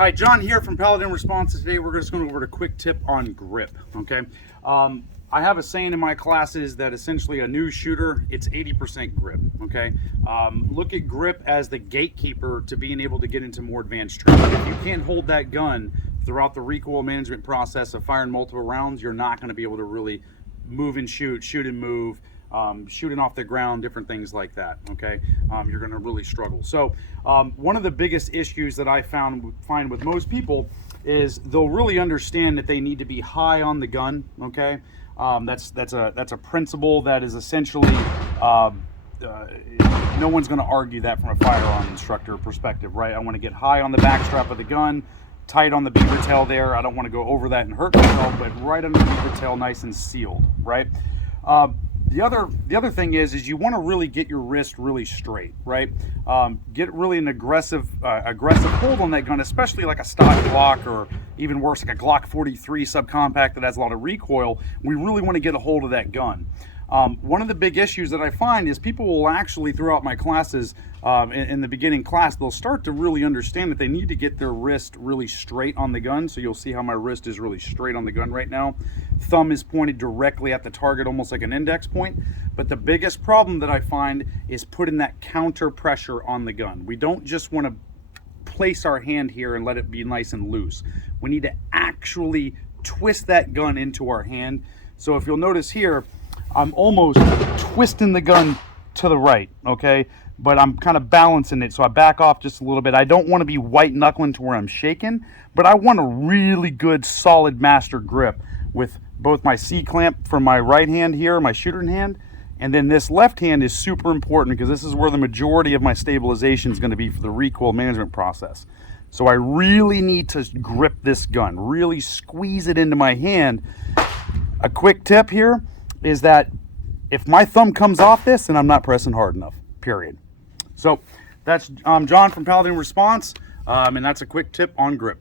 Hi, John here from Paladin Response. Today we're just going over a quick tip on grip, okay? I have a saying in my classes that essentially a new shooter, it's 80% grip, okay? Look at grip as the gatekeeper to being able to get into more advanced training. If you can't hold that gun throughout the recoil management process of firing multiple rounds, you're not going to be able to really move and shoot, shoot and move, shooting off the ground, different things like that, okay? You're going to really struggle. So one of the biggest issues that I find with most people is they'll really understand that they need to be high on the gun, okay? That's a principle that is essentially no one's going to argue that from a firearm instructor perspective, right? I want to get high on the backstrap of the gun, tight on the beaver tail there. I don't want to go over that and hurt myself, but right under the beaver tail, nice and sealed, right? The other thing is you want to really get your wrist really straight, right? Get really an aggressive hold on that gun, especially like a stock Glock, or even worse, like a Glock 43 subcompact that has a lot of recoil. We really want to get a hold of that gun. One of the big issues that I find is people will actually, throughout my classes, in the beginning class, they'll start to really understand that they need to get their wrist really straight on the gun. So you'll see how my wrist is really straight on the gun right now. Thumb is pointed directly at the target, almost like an index point. But the biggest problem that I find is putting that counter pressure on the gun. We don't just want to place our hand here and let it be nice and loose. We need to actually twist that gun into our hand. So if you'll notice here, I'm almost twisting the gun to the right, okay? But I'm kind of balancing it, so I back off just a little bit. I don't want to be white knuckling to where I'm shaking, but I want a really good, solid master grip with both my C-clamp from my right hand here, my shooting hand, and then this left hand is super important because this is where the majority of my stabilization is going to be for the recoil management process. So I really need to grip this gun, really squeeze it into my hand. A quick tip here is that if my thumb comes off this, then I'm not pressing hard enough, period. So that's John from Paladin Response, and that's a quick tip on grip.